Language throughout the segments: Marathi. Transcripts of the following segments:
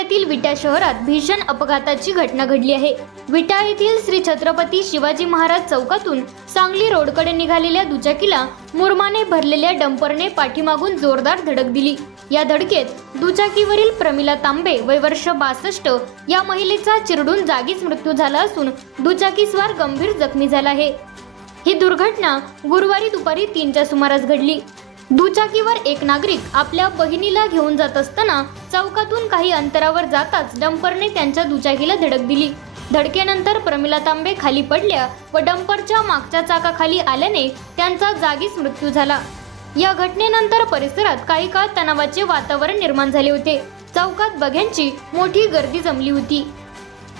जिल्ह्यातील विटा शहरात भीषण अपघाताची घटना घडली आहे. विटा येथील श्री छत्रपती शिवाजी महाराज चौकातून सांगली रोडकडे निघालेल्या दुचाकीला मुरमाने भरलेल्या डंपरने पाठीमागून जोरदार धडक दिली. या धडकेत दुचाकीवरील प्रमिला तांबे वय वर्ष बासष्ट या महिलेचा चिरडून जागीच मृत्यू झाला असून दुचाकीस्वार गंभीर जखमी झाला आहे. ही दुर्घटना गुरुवारी दुपारी तीनच्या सुमारास घडली. दुचाकीवर एक नागरिक आपल्या बहिणीला घेऊन जात असताना चौकातून काही अंतरावर जाताच डंपरने त्यांच्या दुचाकीला धडक दिली. धडकेनंतर प्रमिला तांबे खाली पडल्या व डंपरच्या मागच्या चाकाखाली आल्याने त्यांचा जागीच मृत्यू झाला. या घटनेनंतर परिसरात काही काळ तणावाचे वातावरण निर्माण झाले होते. चौकात बघ्यांची मोठी गर्दी जमली होती.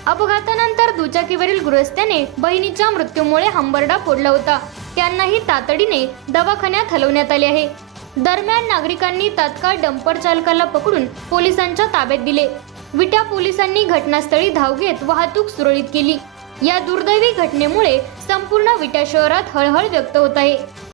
अपघातानंतर दुचाकीवरील गृहस्थ्याने बहिणीच्या मृत्यूमुळे हंबरडा फोडला होता. त्यांनाही तातडीने दवाखान्यात हलवण्यात आले आहे. दरम्यान नागरिकांनी तात्काळ डंपर चालकाला पकडून पोलिसांच्या ताब्यात दिले. विटा पोलिसांनी घटनास्थळी धाव घेत वाहतूक सुरळीत केली. या दुर्दैवी घटनेमुळे संपूर्ण विटा शहरात हळहळ व्यक्त होत आहे.